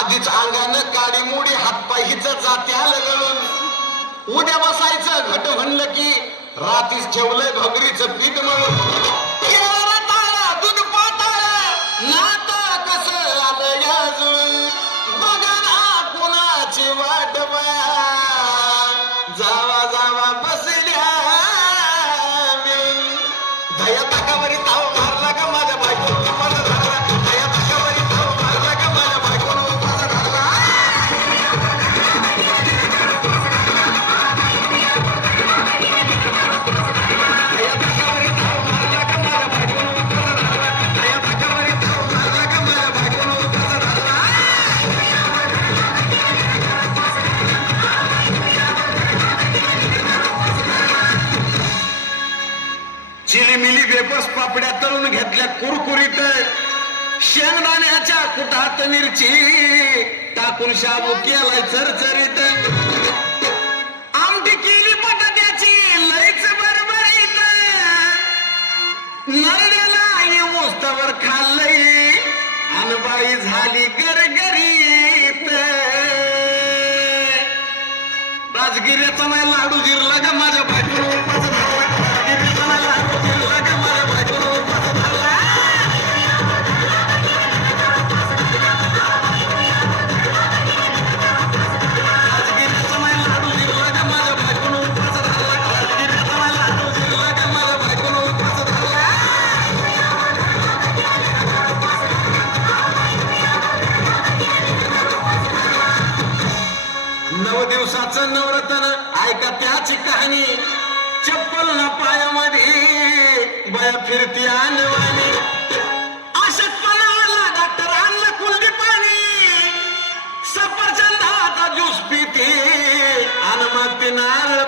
आधीच अंगानं काडी मोडी हातपाय हिच जात्याल गळून उद्या बसायचं घट म्हणलं की रात्रीच ठेवलंय घगरीचं पीठ म्हणून दूध पाताळ नाता कसं आलं याजून बघा ना कुणाची वाट जावा जावा बसल्या दया ताकावरी ताव मारला का माझ्या बायको उपास धरला दया ताकावरी ताव मारला का माझ्या बायको उपास धरला दया ताकावरी ताव मारला का माझ्या बायको उपास धरला दया ताकावरी ताव मारला का माझ्या बायको उपास धरला चिलीमिली वेपर्स पापड्या तळून घेतल्या कुरकुरीत शेंगदाण्याच्या कुटात मिरची टाकून शाबू केलाय चरचरीत आमटी केली बटाट्याची लईच बरबरीत नरड्याला मोस्तवर खाल्लंय अनबाई झाली गरगरीत राजगिऱ्याचा नाही लाडू जिरला का माझ्या बायकोला उपास धरला राजगिऱ्याचा नाही लाडू जिरला का माझ्या बायकोला उपास धरला राजगिऱ्याचा नाही लाडू जिरला का माझ्या बायकोला उपास धरला राजगिऱ्याचा नाही लाडू जिरला का माझ्या बायकोला उपास धरला 9 दिवसाचं नवरत्न ऐका त्याची कहाणी चप्पल ना पायामध्ये बया फिरती आणवानी अशक्तपणाला डॉक्टरांना कुलदी पाणी सफरचंदाचा ज्यूस पिते आणि मग ते नारळ